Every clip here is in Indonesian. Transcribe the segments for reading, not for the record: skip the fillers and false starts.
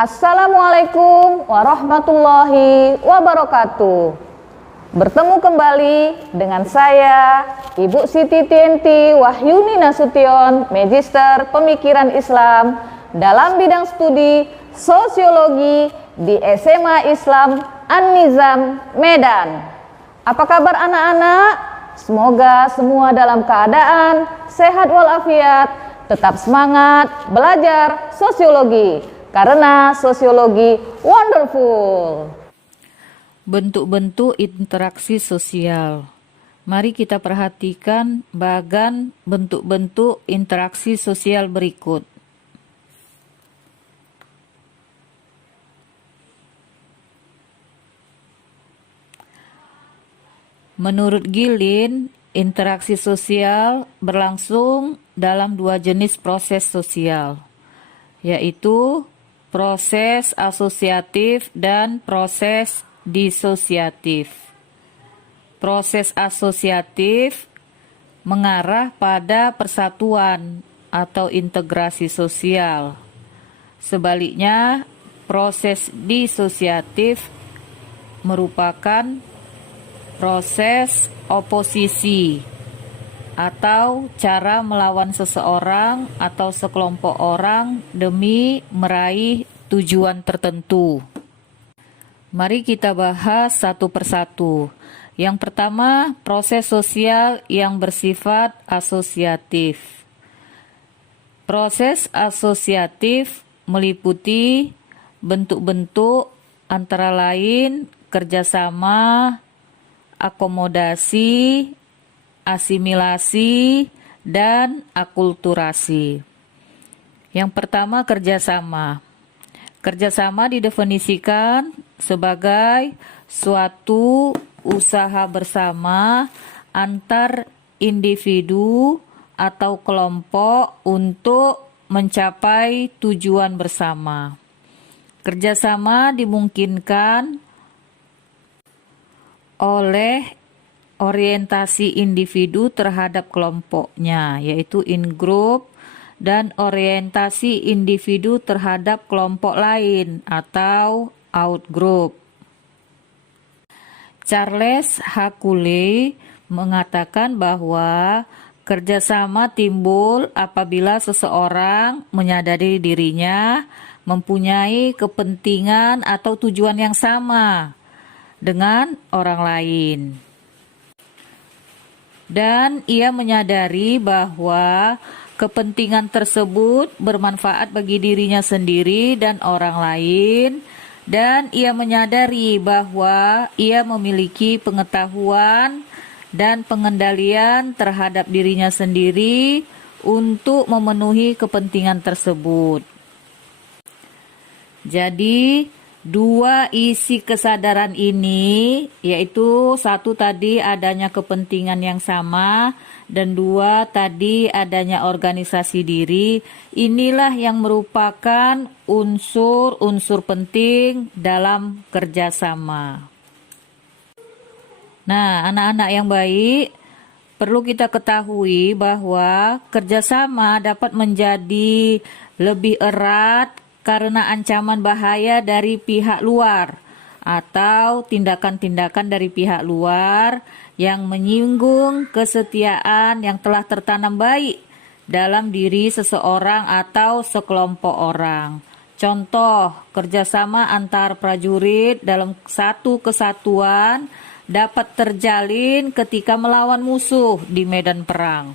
Assalamualaikum warahmatullahi wabarakatuh. Bertemu kembali dengan saya, Ibu Siti Tienti Wahyuni Nasution, Magister Pemikiran Islam dalam bidang studi Sosiologi di SMA Islam An-Nizam, Medan. Apa kabar anak-anak? Semoga semua dalam keadaan sehat walafiat, tetap semangat belajar sosiologi, karena sosiologi wonderful. Bentuk-bentuk interaksi sosial. Mari kita perhatikan bagan bentuk-bentuk interaksi sosial berikut. Menurut Gilin, interaksi sosial berlangsung dalam dua jenis proses sosial, yaitu proses asosiatif dan proses disosiatif. Proses asosiatif mengarah pada persatuan atau integrasi sosial. Sebaliknya, proses disosiatif merupakan proses oposisi atau cara melawan seseorang atau sekelompok orang demi meraih tujuan tertentu. Mari kita bahas satu persatu. Yang pertama, proses sosial yang bersifat asosiatif. Proses asosiatif meliputi bentuk-bentuk antara lain kerjasama, akomodasi, asimilasi, dan akulturasi. Yang pertama, kerjasama. Kerjasama didefinisikan sebagai suatu usaha bersama antar individu atau kelompok untuk mencapai tujuan bersama. Kerjasama dimungkinkan oleh orientasi individu terhadap kelompoknya, yaitu in-group, dan orientasi individu terhadap kelompok lain atau out-group. Charles Hakule mengatakan bahwa kerjasama timbul apabila seseorang menyadari dirinya mempunyai kepentingan atau tujuan yang sama dengan orang lain. Dan ia menyadari bahwa kepentingan tersebut bermanfaat bagi dirinya sendiri dan orang lain, dan ia menyadari bahwa ia memiliki pengetahuan dan pengendalian terhadap dirinya sendiri untuk memenuhi kepentingan tersebut. Jadi, dua isi kesadaran ini, yaitu satu tadi adanya kepentingan yang sama, dan dua tadi adanya organisasi diri, inilah yang merupakan unsur-unsur penting dalam kerjasama. Nah, anak-anak yang baik, perlu kita ketahui bahwa kerjasama dapat menjadi lebih erat karena ancaman bahaya dari pihak luar atau tindakan-tindakan dari pihak luar yang menyinggung kesetiaan yang telah tertanam baik dalam diri seseorang atau sekelompok orang. Contoh, kerjasama antar prajurit dalam satu kesatuan dapat terjalin ketika melawan musuh di medan perang.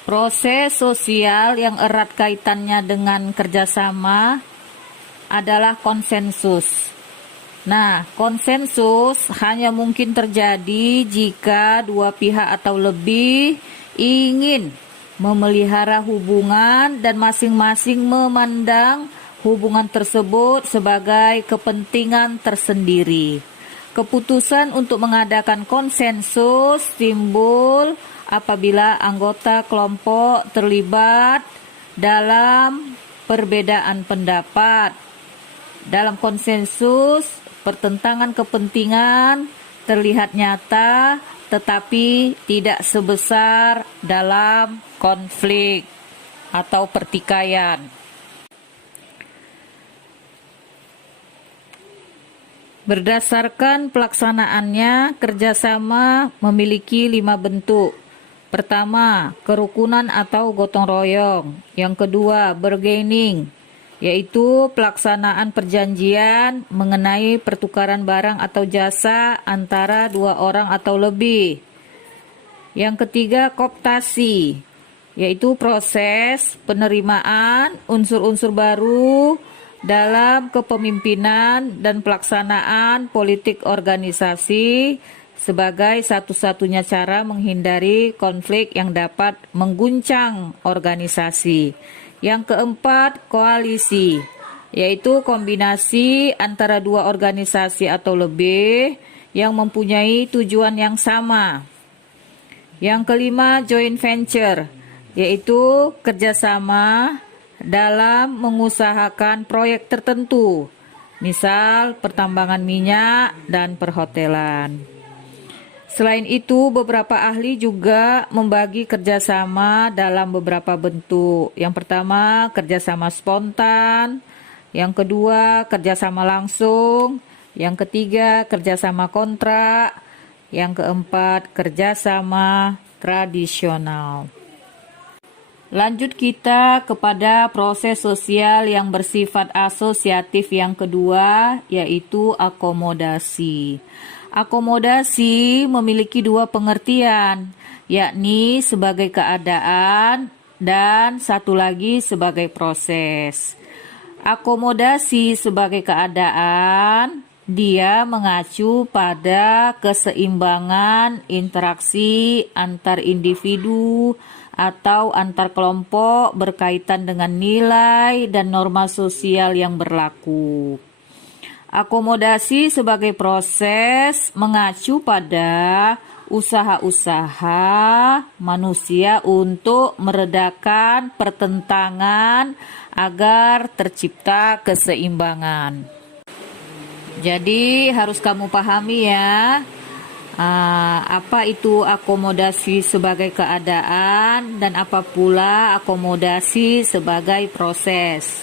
Proses sosial yang erat kaitannya dengan kerjasama adalah konsensus. Nah, konsensus hanya mungkin terjadi jika dua pihak atau lebih ingin memelihara hubungan dan masing-masing memandang hubungan tersebut sebagai kepentingan tersendiri. Keputusan untuk mengadakan konsensus timbul apabila anggota kelompok terlibat dalam perbedaan pendapat. Dalam konsensus, pertentangan kepentingan terlihat nyata tetapi tidak sebesar dalam konflik atau pertikaian. Berdasarkan pelaksanaannya, kerjasama memiliki 5 bentuk. Pertama, kerukunan atau gotong royong. Yang kedua, bargaining, yaitu pelaksanaan perjanjian mengenai pertukaran barang atau jasa antara 2 orang atau lebih. Yang ketiga, kooptasi, yaitu proses penerimaan unsur-unsur baru dalam kepemimpinan dan pelaksanaan politik organisasi sebagai satu-satunya cara menghindari konflik yang dapat mengguncang organisasi. Yang keempat, koalisi, yaitu kombinasi antara 2 organisasi atau lebih yang mempunyai tujuan yang sama. Yang kelima, joint venture, yaitu kerjasama dalam mengusahakan proyek tertentu, misal pertambangan minyak dan perhotelan. Selain itu, beberapa ahli juga membagi kerjasama dalam beberapa bentuk. Yang pertama, kerjasama spontan. Yang kedua, kerjasama langsung. Yang ketiga, kerjasama kontrak. Yang keempat, kerjasama tradisional. Lanjut kita kepada proses sosial yang bersifat asosiatif yang kedua, yaitu akomodasi. Akomodasi memiliki 2 pengertian, yakni sebagai keadaan dan satu lagi sebagai proses. Akomodasi sebagai keadaan, dia mengacu pada keseimbangan interaksi antar individu atau antar kelompok berkaitan dengan nilai dan norma sosial yang berlaku. Akomodasi sebagai proses mengacu pada usaha-usaha manusia untuk meredakan pertentangan agar tercipta keseimbangan. Jadi harus kamu pahami ya, apa itu akomodasi sebagai keadaan dan apa pula akomodasi sebagai proses.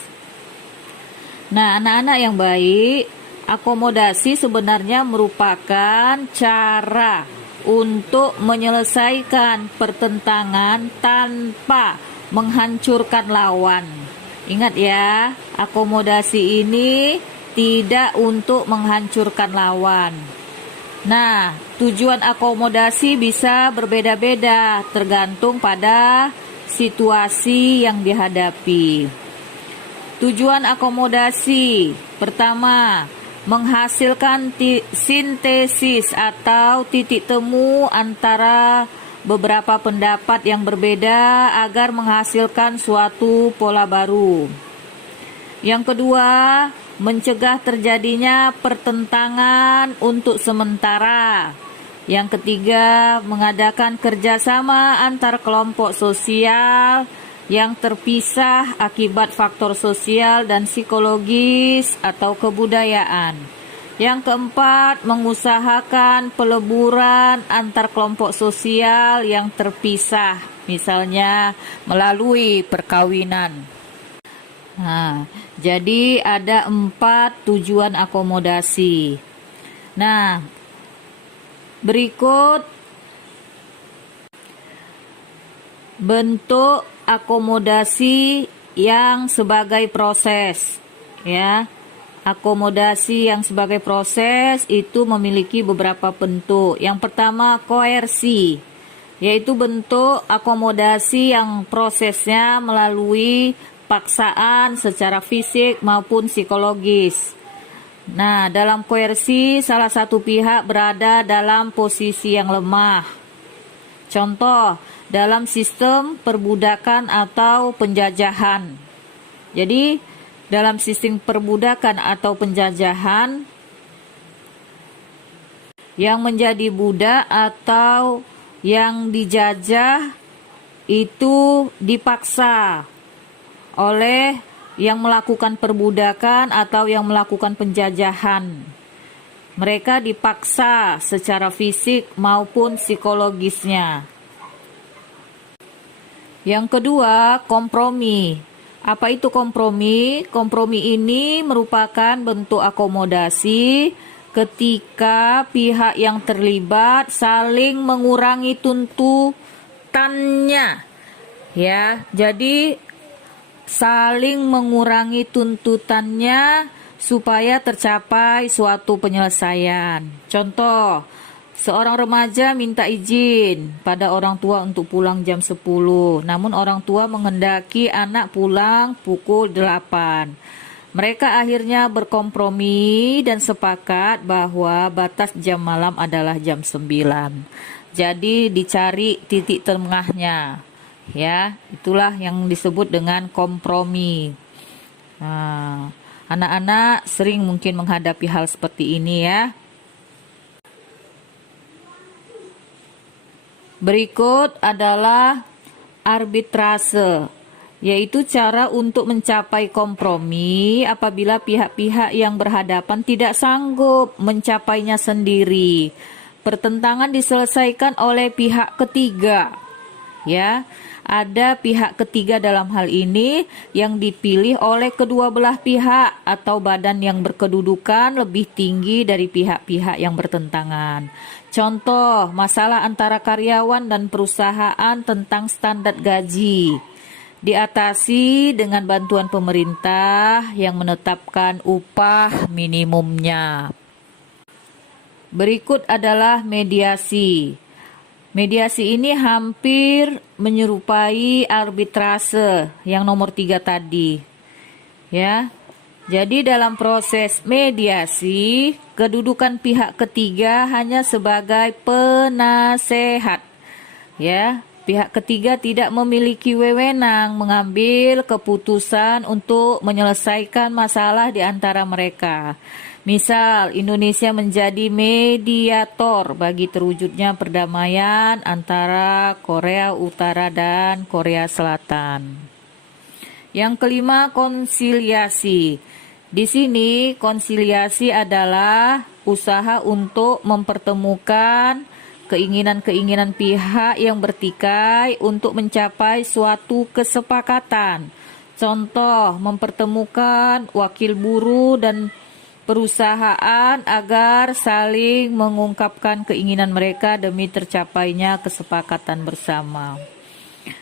Nah, anak-anak yang baik, akomodasi sebenarnya merupakan cara untuk menyelesaikan pertentangan tanpa menghancurkan lawan. Ingat ya, akomodasi ini tidak untuk menghancurkan lawan. Nah, tujuan akomodasi bisa berbeda-beda tergantung pada situasi yang dihadapi. Tujuan akomodasi pertama, menghasilkan sintesis atau titik temu antara beberapa pendapat yang berbeda agar menghasilkan suatu pola baru. Yang kedua, mencegah terjadinya pertentangan untuk sementara. Yang ketiga, mengadakan kerjasama antar kelompok sosial yang terpisah akibat faktor sosial dan psikologis atau kebudayaan. Yang keempat, mengusahakan peleburan antar kelompok sosial yang terpisah, misalnya melalui perkawinan. Nah, jadi ada 4 tujuan akomodasi. Nah, berikut bentuk akomodasi yang sebagai proses, ya. Akomodasi yang sebagai proses itu memiliki beberapa bentuk. Yang pertama, koersi, yaitu bentuk akomodasi yang prosesnya melalui paksaan secara fisik maupun psikologis. Nah, dalam koersi, salah satu pihak berada dalam posisi yang lemah. Contoh, dalam sistem perbudakan atau penjajahan. Jadi, dalam sistem perbudakan atau penjajahan, yang menjadi budak atau yang dijajah itu dipaksa oleh yang melakukan perbudakan atau yang melakukan penjajahan. Mereka dipaksa secara fisik maupun psikologisnya. Yang kedua, kompromi. Apa itu kompromi? Kompromi ini merupakan bentuk akomodasi ketika pihak yang terlibat saling mengurangi tuntutannya. Ya, jadi saling mengurangi tuntutannya supaya tercapai suatu penyelesaian. Contoh, seorang remaja minta izin pada orang tua untuk pulang jam 10, namun orang tua menghendaki anak pulang pukul 8. Mereka akhirnya berkompromi dan sepakat bahwa batas jam malam adalah jam 9. Jadi dicari titik tengahnya. Ya, itulah yang disebut dengan kompromi. Nah, anak-anak sering mungkin menghadapi hal seperti ini ya. Berikut adalah arbitrase, yaitu cara untuk mencapai kompromi apabila pihak-pihak yang berhadapan tidak sanggup mencapainya sendiri. Pertentangan diselesaikan oleh pihak ketiga. Ya, ada pihak ketiga dalam hal ini yang dipilih oleh kedua belah pihak atau badan yang berkedudukan lebih tinggi dari pihak-pihak yang bertentangan. Contoh, masalah antara karyawan dan perusahaan tentang standar gaji diatasi dengan bantuan pemerintah yang menetapkan upah minimumnya. Berikut adalah mediasi. Mediasi ini hampir menyerupai arbitrase yang nomor 3 tadi. Ya. Jadi dalam proses mediasi, kedudukan pihak ketiga hanya sebagai penasehat. Ya, pihak ketiga tidak memiliki wewenang mengambil keputusan untuk menyelesaikan masalah di antara mereka. Misal, Indonesia menjadi mediator bagi terwujudnya perdamaian antara Korea Utara dan Korea Selatan. Yang kelima, konsiliasi. Di sini, konsiliasi adalah usaha untuk mempertemukan keinginan-keinginan pihak yang bertikai untuk mencapai suatu kesepakatan. Contoh, mempertemukan wakil buruh dan perusahaan agar saling mengungkapkan keinginan mereka demi tercapainya kesepakatan bersama.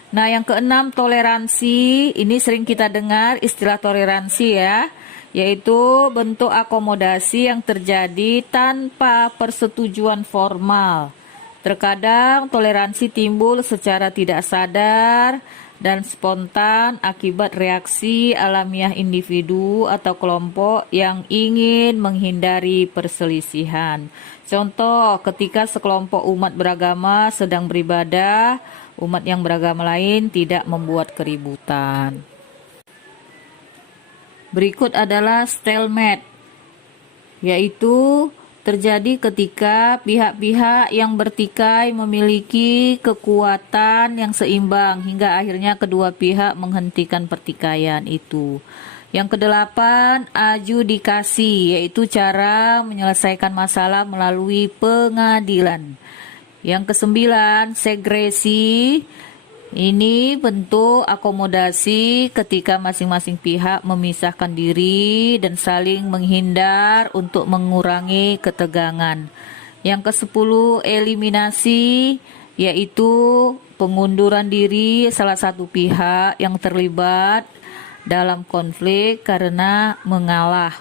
Nah, yang keenam, toleransi. Ini sering kita dengar istilah toleransi ya, yaitu bentuk akomodasi yang terjadi tanpa persetujuan formal. Terkadang toleransi timbul secara tidak sadar dan spontan akibat reaksi alamiah individu atau kelompok yang ingin menghindari perselisihan. Contoh, ketika sekelompok umat beragama sedang beribadah, umat yang beragama lain tidak membuat keributan. Berikut adalah stalemate, yaitu terjadi ketika pihak-pihak yang bertikai memiliki kekuatan yang seimbang hingga akhirnya kedua pihak menghentikan pertikaian itu. Yang kedelapan, adjudikasi, yaitu cara menyelesaikan masalah melalui pengadilan. Yang kesembilan, segresi. Ini bentuk akomodasi ketika masing-masing pihak memisahkan diri dan saling menghindar untuk mengurangi ketegangan. Yang ke-10, eliminasi, yaitu pengunduran diri salah satu pihak yang terlibat dalam konflik karena mengalah.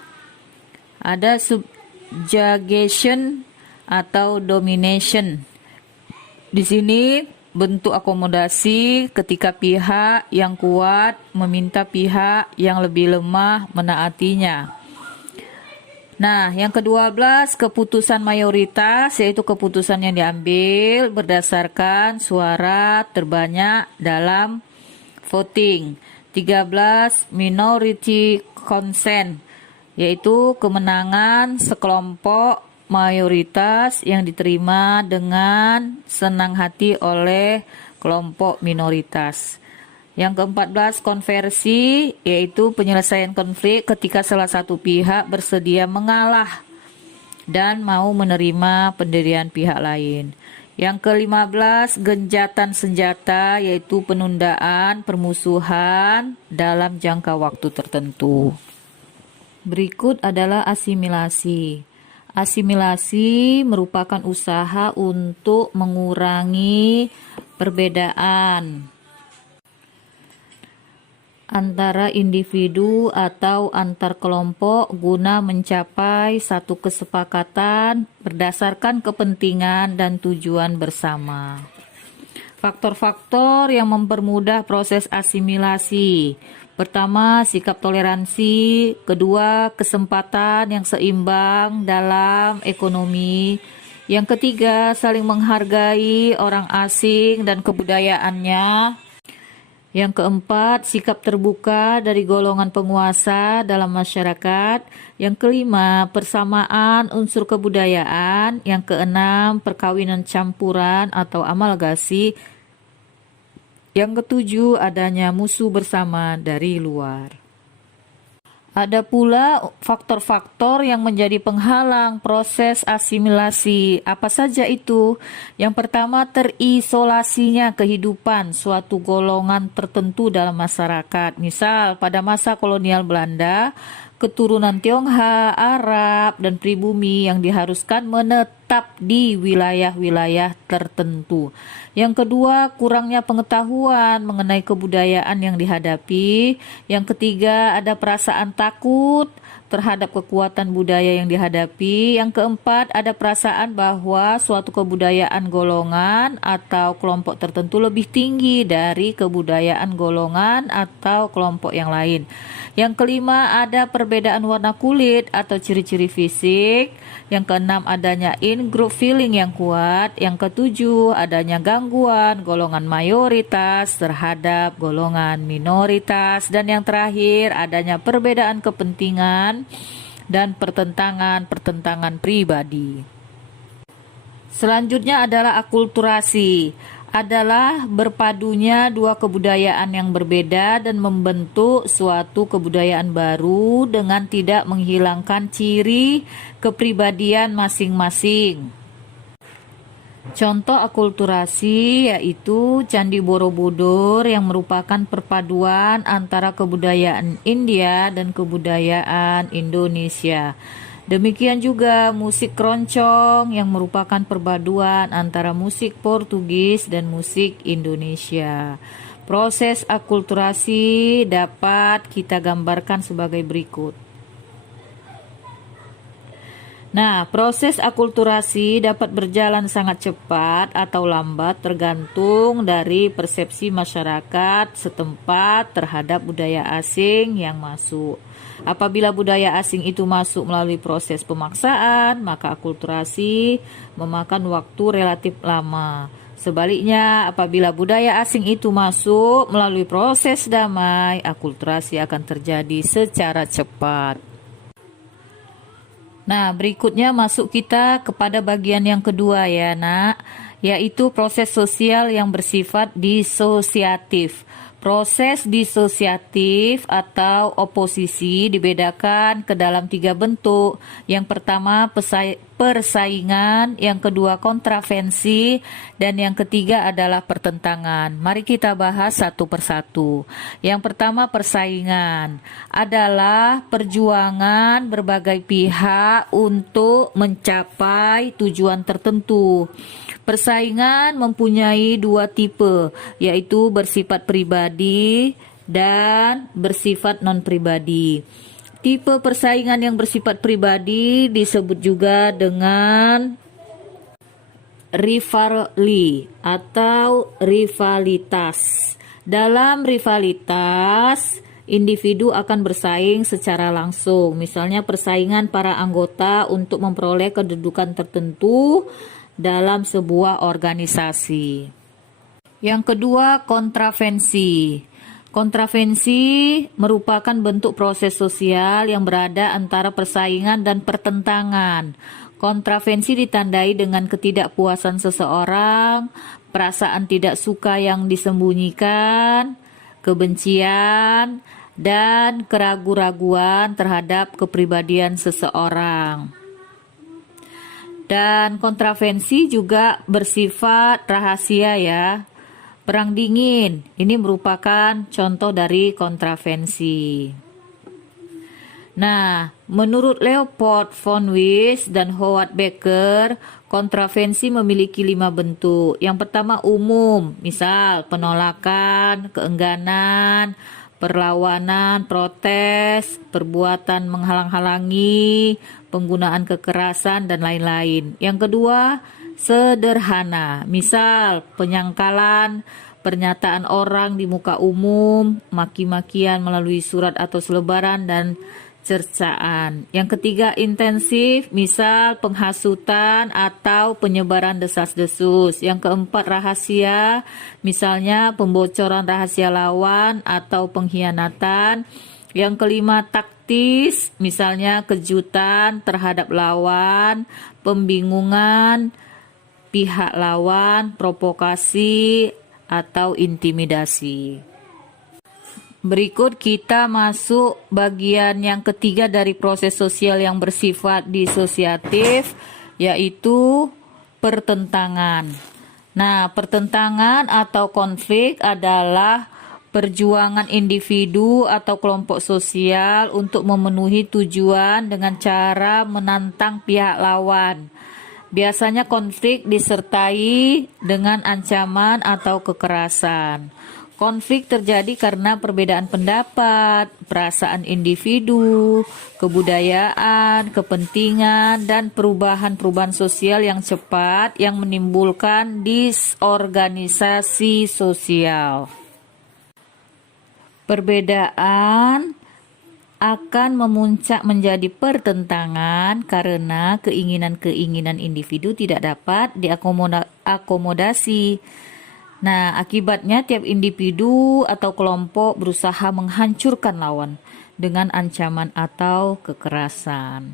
Ada subjugation atau domination. Di sini bentuk akomodasi ketika pihak yang kuat meminta pihak yang lebih lemah menaatinya. Nah, yang ke-12, keputusan mayoritas, yaitu keputusan yang diambil berdasarkan suara terbanyak dalam voting. 13, minority consent, yaitu kemenangan sekelompok mayoritas yang diterima dengan senang hati oleh kelompok minoritas. Yang ke-14, konversi, yaitu penyelesaian konflik ketika salah satu pihak bersedia mengalah dan mau menerima pendirian pihak lain. Yang ke-15, genjatan senjata, yaitu penundaan permusuhan dalam jangka waktu tertentu. Berikut adalah asimilasi. Asimilasi merupakan usaha untuk mengurangi perbedaan antara individu atau antar kelompok guna mencapai satu kesepakatan berdasarkan kepentingan dan tujuan bersama. Faktor-faktor yang mempermudah proses asimilasi. Pertama, sikap toleransi. Kedua, kesempatan yang seimbang dalam ekonomi. Yang ketiga, saling menghargai orang asing dan kebudayaannya. Yang keempat, sikap terbuka dari golongan penguasa dalam masyarakat. Yang kelima, persamaan unsur kebudayaan. Yang keenam, perkawinan campuran atau amalgasi. Yang ketujuh, adanya musuh bersama dari luar. Ada pula faktor-faktor yang menjadi penghalang proses asimilasi. Apa saja itu? Yang pertama, terisolasinya kehidupan suatu golongan tertentu dalam masyarakat. Misal, pada masa kolonial Belanda, keturunan Tionghoa, Arab, dan pribumi yang diharuskan menetap di wilayah-wilayah tertentu. Yang kedua, kurangnya pengetahuan mengenai kebudayaan yang dihadapi. Yang ketiga, ada perasaan takut terhadap kekuatan budaya yang dihadapi. Yang keempat, ada perasaan bahwa suatu kebudayaan golongan atau kelompok tertentu lebih tinggi dari kebudayaan golongan atau kelompok yang lain. Yang kelima, ada perbedaan warna kulit atau ciri-ciri fisik. Yang keenam, adanya in-group feeling yang kuat. Yang ketujuh, adanya gangguan golongan mayoritas terhadap golongan minoritas. Dan yang terakhir, adanya perbedaan kepentingan dan pertentangan pribadi. Selanjutnya adalah akulturasi. Adalah berpadunya dua kebudayaan yang berbeda dan membentuk suatu kebudayaan baru dengan tidak menghilangkan ciri kepribadian masing-masing. Contoh akulturasi yaitu Candi Borobudur yang merupakan perpaduan antara kebudayaan India dan kebudayaan Indonesia. Demikian juga musik keroncong yang merupakan perpaduan antara musik Portugis dan musik Indonesia. Proses akulturasi dapat kita gambarkan sebagai berikut. Nah, proses akulturasi dapat berjalan sangat cepat atau lambat tergantung dari persepsi masyarakat setempat terhadap budaya asing yang masuk. Apabila budaya asing itu masuk melalui proses pemaksaan, maka akulturasi memakan waktu relatif lama. Sebaliknya, apabila budaya asing itu masuk melalui proses damai, akulturasi akan terjadi secara cepat. Nah, berikutnya masuk kita kepada bagian yang kedua ya, Nak, yaitu proses sosial yang bersifat disosiatif. Proses disosiatif atau oposisi dibedakan ke dalam 3 bentuk. Yang pertama persaingan, yang kedua kontravensi, dan yang ketiga adalah pertentangan. Mari kita bahas satu persatu. Yang pertama persaingan adalah perjuangan berbagai pihak untuk mencapai tujuan tertentu. Persaingan mempunyai 2 tipe, yaitu bersifat pribadi dan bersifat non-pribadi. Tipe persaingan yang bersifat pribadi disebut juga dengan rivalry atau rivalitas. Dalam rivalitas, individu akan bersaing secara langsung. Misalnya persaingan para anggota untuk memperoleh kedudukan tertentu dalam sebuah organisasi. Yang kedua, kontravensi. Kontravensi merupakan bentuk proses sosial yang berada antara persaingan dan pertentangan. Kontravensi ditandai dengan ketidakpuasan seseorang, perasaan tidak suka yang disembunyikan, kebencian, dan keraguan-raguan terhadap kepribadian seseorang. Dan kontravensi juga bersifat rahasia ya. Perang dingin, ini merupakan contoh dari kontravensi. Nah, menurut Leopold von Wies dan Howard Becker, kontravensi memiliki 5 bentuk. Yang pertama umum, misal penolakan, keengganan, perlawanan, protes, perbuatan menghalang-halangi, penggunaan kekerasan, dan lain-lain. Yang kedua, sederhana, misal penyangkalan, pernyataan orang di muka umum, maki-makian melalui surat atau selebaran, dan cercaan. Yang ketiga intensif, misal penghasutan atau penyebaran desas-desus. Yang keempat rahasia, misalnya pembocoran rahasia lawan atau pengkhianatan. Yang kelima taktis, misalnya kejutan terhadap lawan, pembingungan pihak lawan, provokasi atau intimidasi. Berikut kita masuk bagian yang ketiga dari proses sosial yang bersifat disosiatif, yaitu pertentangan. Nah, pertentangan atau konflik adalah perjuangan individu atau kelompok sosial untuk memenuhi tujuan dengan cara menantang pihak lawan. Biasanya konflik disertai dengan ancaman atau kekerasan. Konflik terjadi karena perbedaan pendapat, perasaan individu, kebudayaan, kepentingan, dan perubahan-perubahan sosial yang cepat yang menimbulkan disorganisasi sosial. Perbedaan akan memuncak menjadi pertentangan karena keinginan-keinginan individu tidak dapat diakomodasi. Nah, akibatnya tiap individu atau kelompok berusaha menghancurkan lawan dengan ancaman atau kekerasan.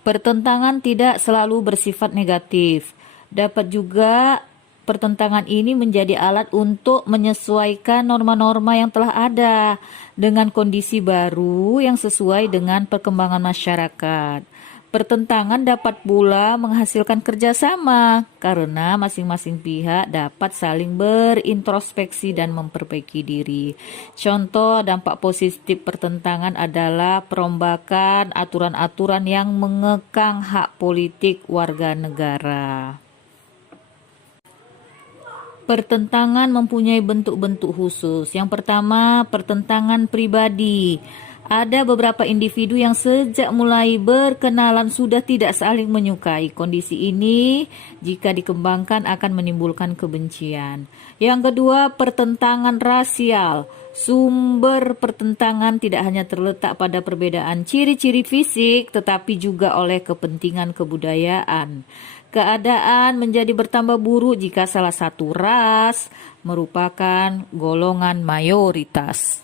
Pertentangan tidak selalu bersifat negatif. Dapat juga pertentangan ini menjadi alat untuk menyesuaikan norma-norma yang telah ada dengan kondisi baru yang sesuai dengan perkembangan masyarakat. Pertentangan dapat pula menghasilkan kerjasama karena masing-masing pihak dapat saling berintrospeksi dan memperbaiki diri. Contoh dampak positif pertentangan adalah perombakan aturan-aturan yang mengekang hak politik warga negara. Pertentangan mempunyai bentuk-bentuk khusus. Yang pertama, pertentangan pribadi. Ada beberapa individu yang sejak mulai berkenalan sudah tidak saling menyukai. Kondisi ini jika dikembangkan akan menimbulkan kebencian. Yang kedua, pertentangan rasial. Sumber pertentangan tidak hanya terletak pada perbedaan ciri-ciri fisik, tetapi juga oleh kepentingan kebudayaan. Keadaan menjadi bertambah buruk jika salah satu ras merupakan golongan mayoritas.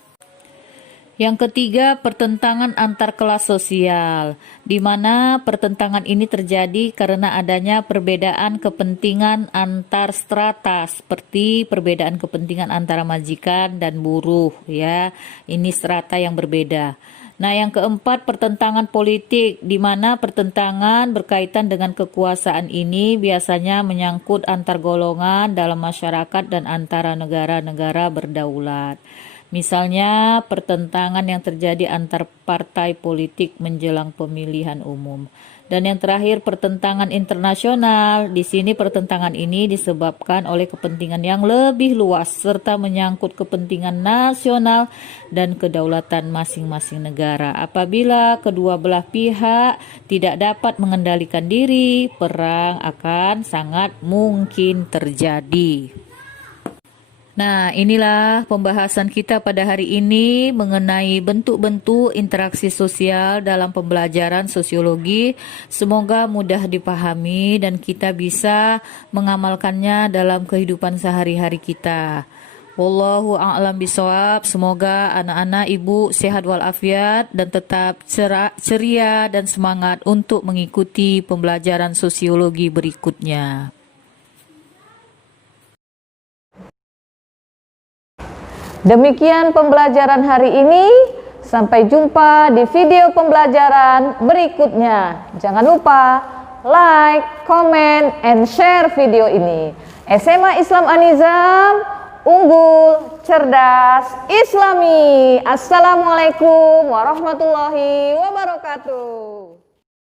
Yang ketiga, pertentangan antar kelas sosial, di mana pertentangan ini terjadi karena adanya perbedaan kepentingan antar strata, seperti perbedaan kepentingan antara majikan dan buruh, ya. Ini strata yang berbeda. Nah, yang keempat, pertentangan politik, di mana pertentangan berkaitan dengan kekuasaan ini biasanya menyangkut antar golongan dalam masyarakat dan antara negara-negara berdaulat. Misalnya, pertentangan yang terjadi antar partai politik menjelang pemilihan umum. Dan yang terakhir, pertentangan internasional. Di sini pertentangan ini disebabkan oleh kepentingan yang lebih luas serta menyangkut kepentingan nasional dan kedaulatan masing-masing negara. Apabila kedua belah pihak tidak dapat mengendalikan diri, perang akan sangat mungkin terjadi. Nah, inilah pembahasan kita pada hari ini mengenai bentuk-bentuk interaksi sosial dalam pembelajaran sosiologi. Semoga mudah dipahami dan kita bisa mengamalkannya dalam kehidupan sehari-hari kita. Wallahu a'lam bishawab. Semoga anak-anak ibu sehat walafiat dan tetap ceria dan semangat untuk mengikuti pembelajaran sosiologi berikutnya. Demikian pembelajaran hari ini. Sampai jumpa di video pembelajaran berikutnya. Jangan lupa like, comment, and share video ini. SMA Islam An-Nizam, unggul, cerdas, islami. Assalamualaikum warahmatullahi wabarakatuh.